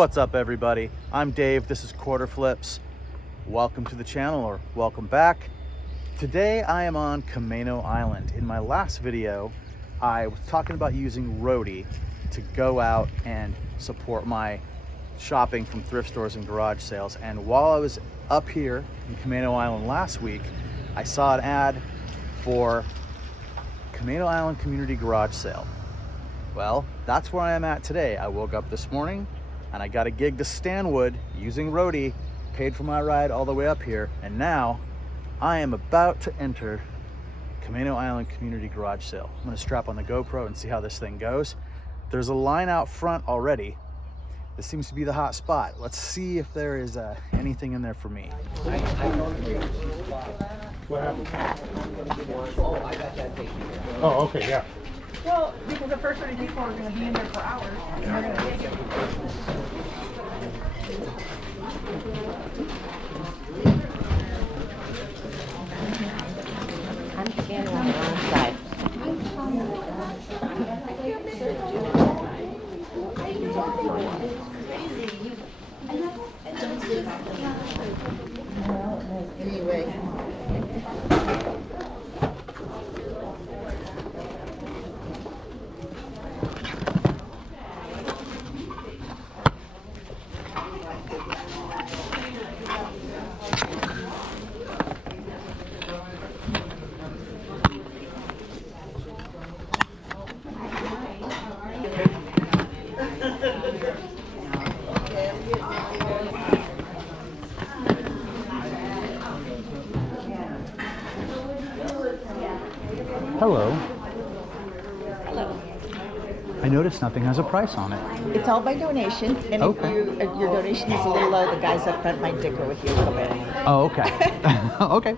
What's up, everybody? I'm Dave. This is Quarter Flips. Welcome to the channel, or welcome back. Today I am on Camano Island. In my last video, I was talking about using Roadie to go out and support my shopping from thrift stores and garage sales. And while I was up here in Camano Island last week, I saw an ad for Camano Island Community Garage Sale. Well, that's where I am at today. I woke up this morning and I got a gig to Stanwood using Roadie, paid for my ride all the way up here, and now I am about to enter Camano Island Community Garage Sale. I'm gonna strap on the GoPro and see how this thing goes. There's a line out front already. This seems to be the hot spot. Let's see if there is anything in there for me. What happened? Oh, okay, yeah. Well, because the first 30 people are going to be in there for hours, and they're going to take it. I'm standing on the wrong side. Anyway. Hello. I noticed nothing has a price on it. It's all by donation, and Okay. if your donation is a little low, the guys up front might dicker with you a little bit. Oh, okay. Okay.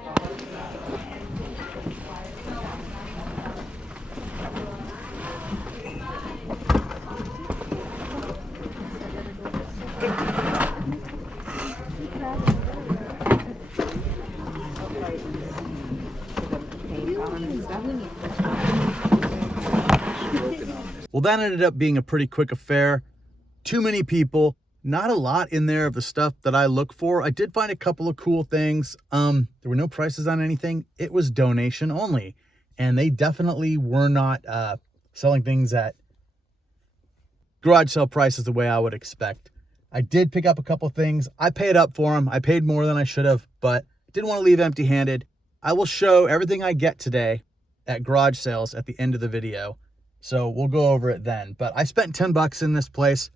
Well, that ended up being a pretty quick affair. Too many people, not a lot in there of the stuff that I look for. I did find a couple of cool things. There were no prices on anything. It was donation only. And they definitely were not selling things at garage sale prices the way I would expect. I did pick up a couple things. I paid up for them. I paid more than I should have, but didn't want to leave empty-handed. I will show everything I get today at garage sales at the end of the video. So we'll go over it then. But I spent 10 bucks in this place.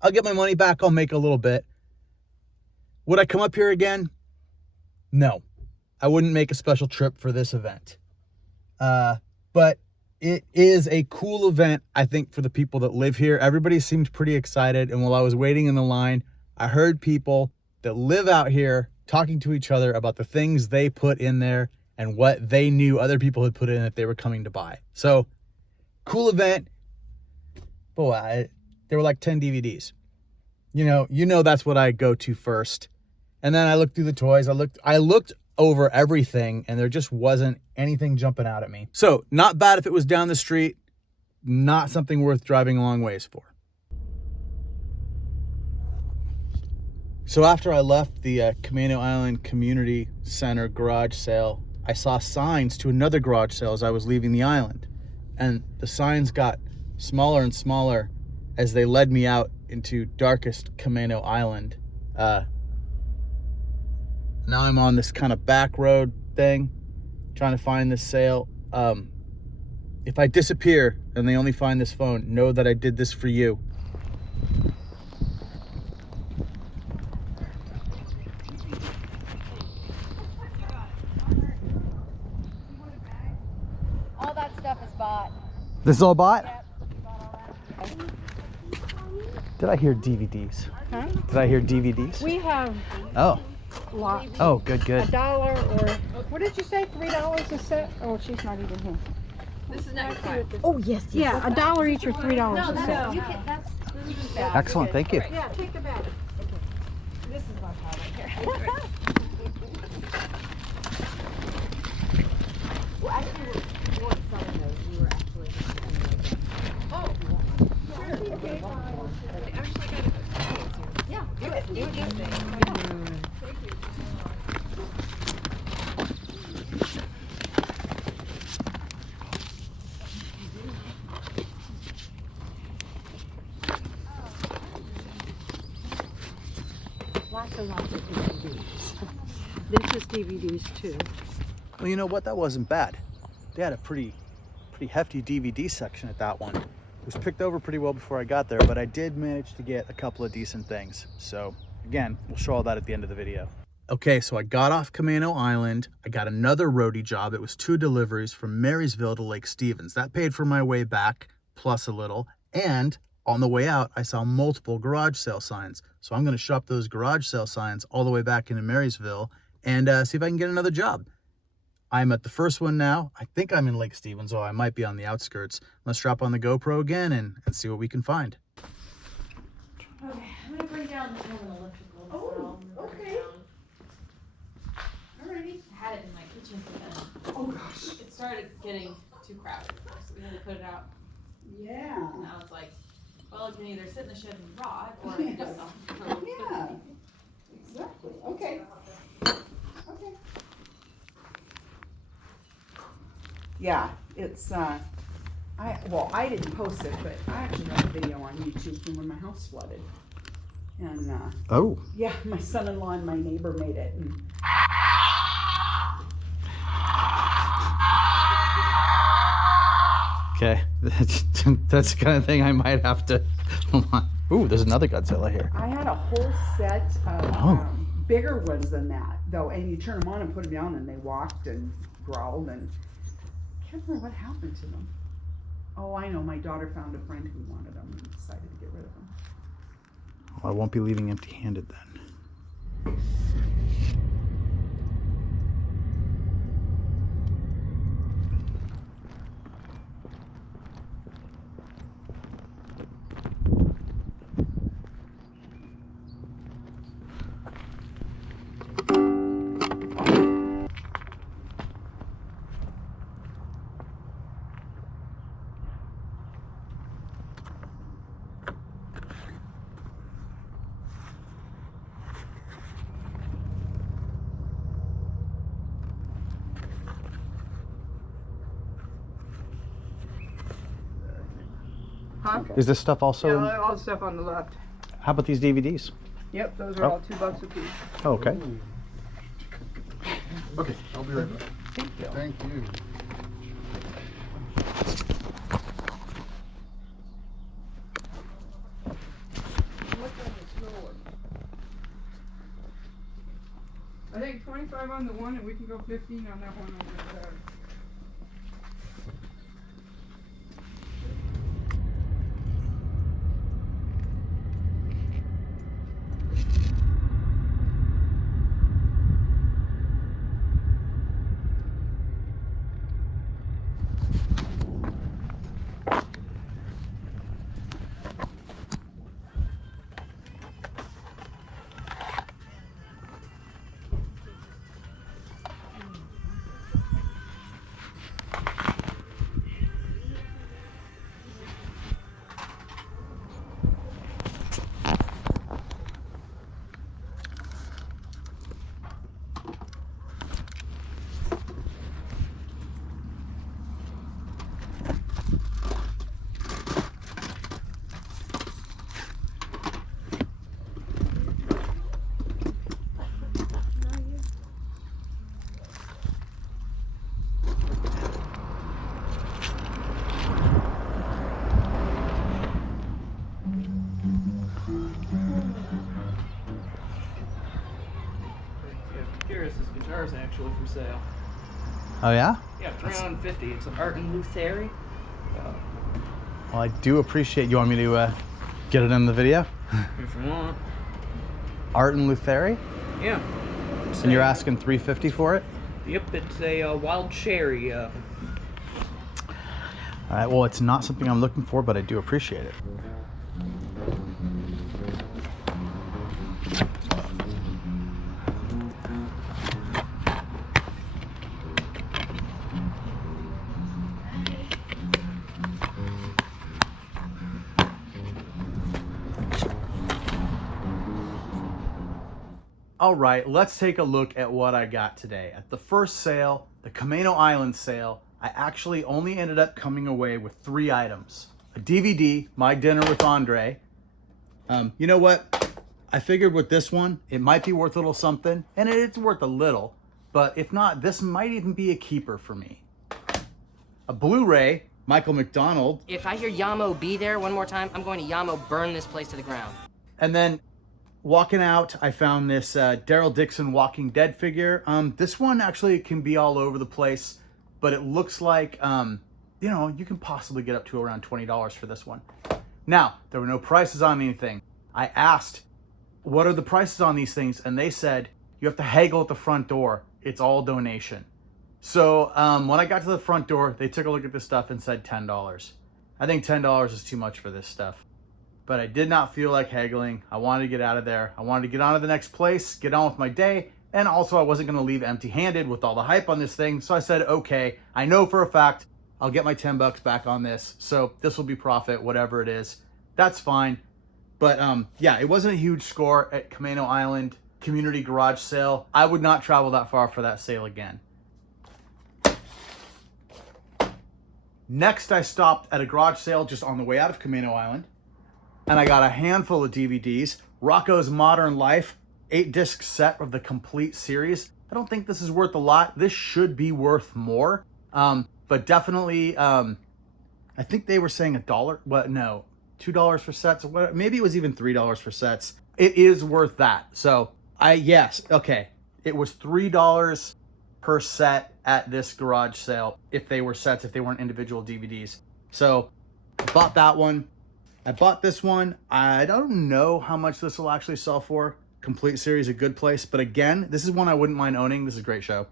I'll get my money back. I'll make a little bit. Would I come up here again? No. I wouldn't make a special trip for this event. But it is a cool event, I think, for the people that live here. Everybody seemed pretty excited. And while I was waiting in the line, I heard people that live out here talking to each other about the things they put in there and what they knew other people had put in that they were coming to buy. So, cool event. Boy, there were like 10 DVDs. You know that's what I go to first. And then I looked through the toys. I looked over everything, and there just wasn't anything jumping out at me. So, not bad if it was down the street. Not something worth driving a long ways for. So after I left the Camano Island Community Center garage sale, I saw signs to another garage sale as I was leaving the island. And the signs got smaller and smaller as they led me out into darkest Camano Island. Now I'm on this kind of back road thing, trying to find this sale. If I disappear and they only find this phone, know that I did this for you. All that stuff is bought. This is all bought? Yep, bought all that. Did I hear DVDs? Huh? Did I hear DVDs? We have Oh. lots. Oh, good. $1 or, what did you say, $3 a set? Oh, she's not even here. This is next time. Oh, yes, Yeah, $1 each or $3 a set. No, you can, that's bad. Excellent, thank you. Yeah, take the bag. This is my pile right here. Well, actually, we weren't selling those. We were actually. Oh, sure. Okay. I actually got also lots of DVDs. This is DVDs too. Well, you know what? That wasn't bad. They had a pretty hefty DVD section at that one. It was picked over pretty well before I got there, but I did manage to get a couple of decent things. So again, we'll show all that at the end of the video. Okay, so I got off Camano Island. I got another roadie job. It was 2 deliveries from Marysville to Lake Stevens. That paid for my way back, plus a little. And on the way out, I saw multiple garage sale signs. So I'm gonna shop those garage sale signs all the way back into Marysville and see if I can get another job. I'm at the first one now. I think I'm in Lake Stevens, or I might be on the outskirts. Let's drop on the GoPro again and see what we can find. Okay, I'm gonna bring down this one electrical. Oh, okay. Alrighty. I had it in my kitchen, but then Oh, gosh. it started getting too crowded, so we had to put it out. Yeah. And I was like, well, it can either sit in the shed and rot, or it can just sell. Yeah. Exactly. Okay. Okay. Yeah, it's, I didn't post it, but I actually have a video on YouTube from when my house flooded. And, Oh. yeah, my son-in-law and my neighbor made it. And Okay, that's the kind of thing I might have to. Hold on. Ooh, there's another Godzilla here. I had a whole set of Oh. bigger ones than that, though, and you turn them on and put them down and they walked and growled, and I can't remember what happened to them. Oh, I know, my daughter found a friend who wanted them and decided to get rid of them. Well, I won't be leaving empty-handed then. Huh? Is this stuff also? Yeah, all the stuff on the left. How about these DVDs? Yep, those are Oh. all $2 a piece. Oh, okay. Okay, I'll be right back. Thank you. Thank you. I think 25 on the one, and we can go 15 on that one over there. This guitar is actually for sale. Oh yeah? Yeah, $350. It's an Art and Lutheri. Well, I do appreciate. You want me to get it in the video? If you want. Art and Lutheri? Yeah. And you're asking $350 for it? Yep, it's a wild cherry. All right. Well, it's not something I'm looking for, but I do appreciate it. All right, let's take a look at what I got today. At the first sale, the Camano Island sale, I actually only ended up coming away with 3 items. A DVD, My Dinner with Andre. You know what? I figured with this one, it might be worth a little something, and it's worth a little, but if not, this might even be a keeper for me. A Blu-ray, Michael McDonald. If I hear YAMO be there one more time, I'm going to YAMO burn this place to the ground. And then walking out, I found this Daryl Dixon Walking Dead figure. This one actually can be all over the place, but it looks like, you know, you can possibly get up to around $20 for this one. Now, there were no prices on anything. I asked, what are the prices on these things? And they said, you have to haggle at the front door. It's all donation. So when I got to the front door, they took a look at this stuff and said $10. I think $10 is too much for this stuff. But I did not feel like haggling. I wanted to get out of there. I wanted to get on to the next place, get on with my day. And also I wasn't gonna leave empty-handed with all the hype on this thing. So I said, okay, I know for a fact I'll get my $10 back on this. So this will be profit, whatever it is. That's fine. But yeah, it wasn't a huge score at Camano Island Community Garage Sale. I would not travel that far for that sale again. Next, I stopped at a garage sale just on the way out of Camano Island, and I got a handful of DVDs. Rocco's Modern Life, 8-disc set of the complete series. I don't think this is worth a lot. This should be worth more, but definitely, I think they were saying $1. What? No, $2 for sets. What? Maybe it was even $3 for sets. It is worth that. So yes, okay. It was $3 per set at this garage sale if they were sets, if they weren't individual DVDs. So I bought that one. I bought this one. I don't know how much this will actually sell for. Complete series, a good place. But again, this is one I wouldn't mind owning. This is a great show.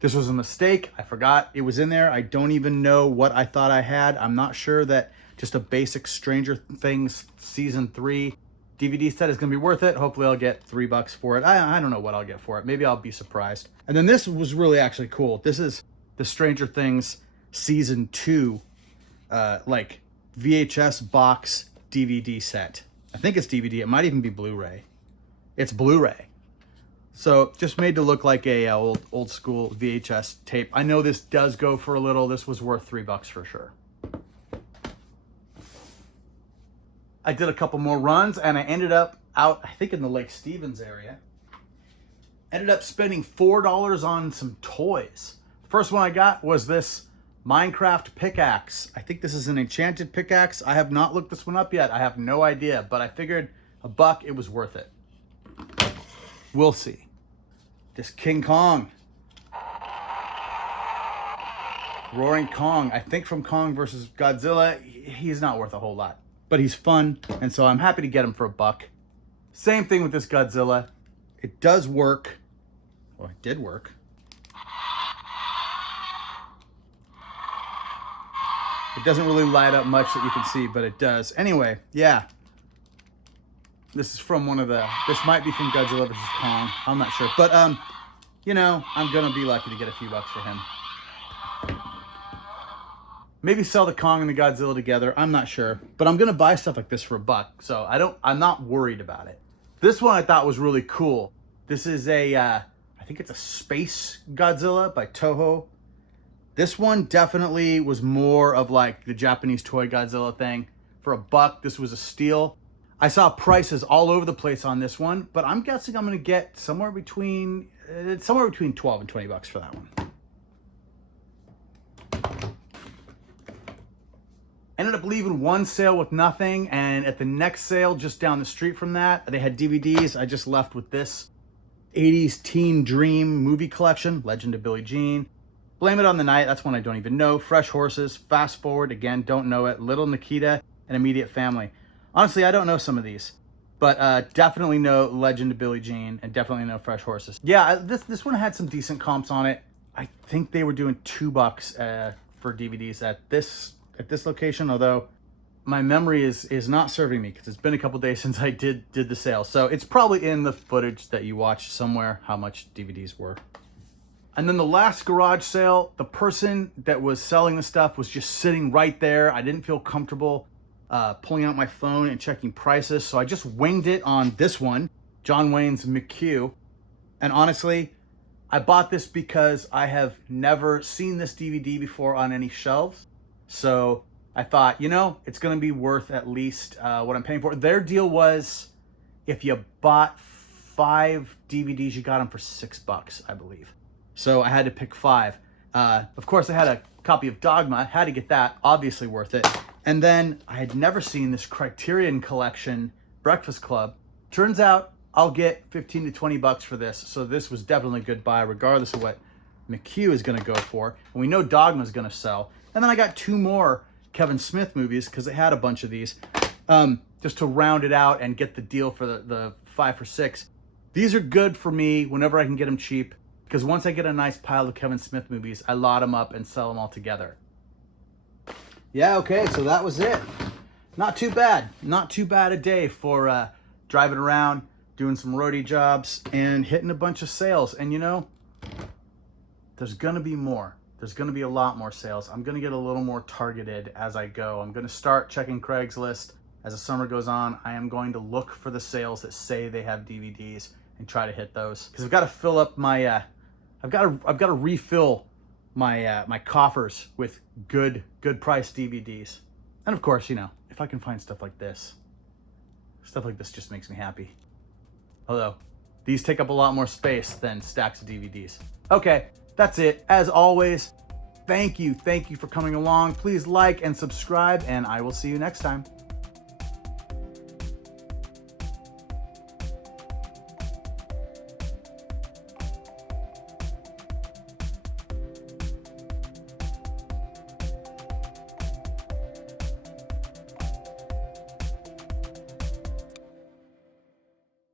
This was a mistake. I forgot it was in there. I don't even know what I thought I had. I'm not sure that just a basic Stranger Things Season 3 DVD set is going to be worth it. Hopefully I'll get $3 for it. I don't know what I'll get for it. Maybe I'll be surprised. And then this was really actually cool. This is the Stranger Things Season 2 like VHS box DVD set. I think it's DVD. It might even be Blu-ray. It's Blu-ray. So just made to look like a old school VHS tape. I know this does go for a little. This was worth $3 for sure. I did a couple more runs and I ended up out, I think in the Lake Stevens area. Ended up spending $4 on some toys. The first one I got was this Minecraft pickaxe. I think this is an enchanted pickaxe. I have not looked this one up yet. I have no idea, but I figured $1, it was worth it. We'll see. This King Kong. Roaring Kong. I think from Kong versus Godzilla, he's not worth a whole lot. But he's fun, and so I'm happy to get him for $1. Same thing with this Godzilla. It does work. Well, it did work. It doesn't really light up much that you can see, but it does. Anyway, yeah. This is from one of the... This might be from Godzilla vs. Kong. I'm not sure. But, you know, I'm going to be lucky to get a few bucks for him. Maybe sell the Kong and the Godzilla together. I'm not sure. But I'm going to buy stuff like this for $1. So I'm not worried about it. This one I thought was really cool. This is a, I think it's a Space Godzilla by Toho. This one definitely was more of like the Japanese toy Godzilla thing. For $1, this was a steal. I saw prices all over the place on this one, but I'm guessing I'm going to get somewhere between 12 and 20 bucks for that one. Ended up leaving one sale with nothing, and at the next sale just down the street from that, they had DVDs. I just left with this 80s Teen Dream movie collection, Legend of Billie Jean, Blame It on the Night, that's one I don't even know, Fresh Horses, Fast Forward, again, don't know it, Little Nikita, and Immediate Family. Honestly, I don't know some of these, but definitely know Legend of Billie Jean, and definitely know Fresh Horses. Yeah, this one had some decent comps on it. I think they were doing $2 for DVDs at this location, although my memory is not serving me because it's been a couple days since I did the sale. So it's probably in the footage that you watched somewhere how much DVDs were. And then the last garage sale, the person that was selling the stuff was just sitting right there. I didn't feel comfortable pulling out my phone and checking prices, so I just winged it on this one, John Wayne's McHugh. And honestly, I bought this because I have never seen this DVD before on any shelves. So I thought, you know, it's going to be worth at least what I'm paying for. Their deal was if you bought 5 DVDs, you got them for $6, I believe. So I had to pick 5. Of course, I had a copy of Dogma, had to get that, obviously worth it. And then I had never seen this Criterion Collection Breakfast Club. Turns out I'll get 15 to 20 bucks for this. So this was definitely a good buy, regardless of what McHugh is gonna go for. And we know Dogma's gonna sell. And then I got 2 more Kevin Smith movies because they had a bunch of these, just to round it out and get the deal for the 5 for $6. These are good for me whenever I can get them cheap, because once I get a nice pile of Kevin Smith movies, I lot them up and sell them all together. Yeah, okay, so that was it. Not too bad. Not too bad a day for driving around, doing some roadie jobs, and hitting a bunch of sales. And you know, there's gonna be more. There's gonna be a lot more sales. I'm gonna get a little more targeted as I go. I'm gonna start checking Craigslist. As the summer goes on, I am going to look for the sales that say they have DVDs and try to hit those. Because I've got to fill up my, I've got to refill my my coffers with good price DVDs. And of course, you know, if I can find stuff like this just makes me happy. Although these take up a lot more space than stacks of DVDs. Okay, that's it. As always, thank you for coming along. Please like and subscribe, and I will see you next time.